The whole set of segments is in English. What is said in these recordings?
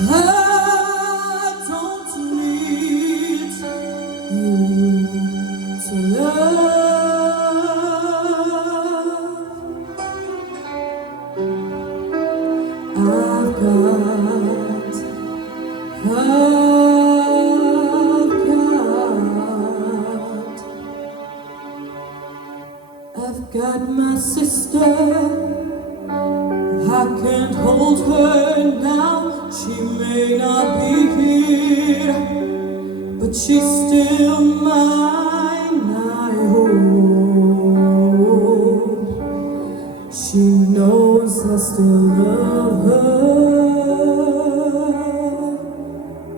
I don't need you to love. I've got, I've got my sister. I can't hold her now. She may not be here, but she's still mine, I hope. She knows I still love her.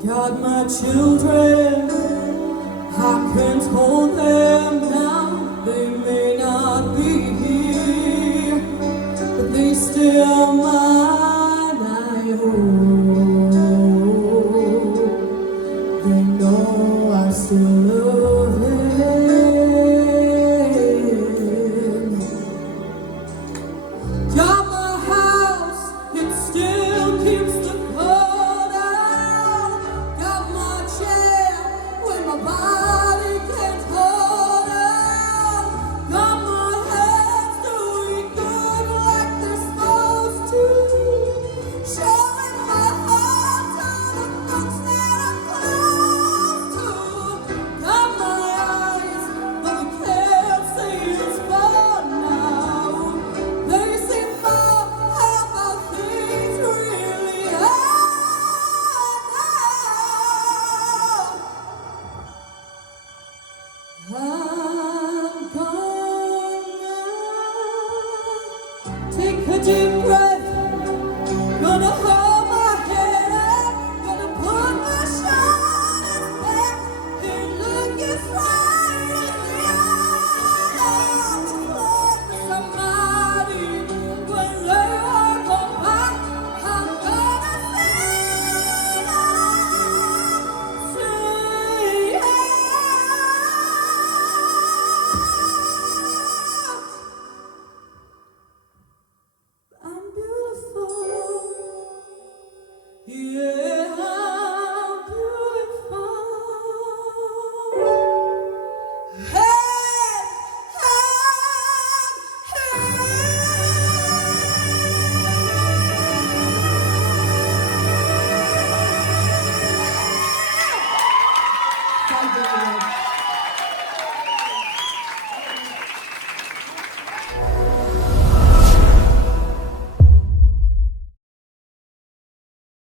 Got my children, I can't hold them now. They may not be here, but they still mine.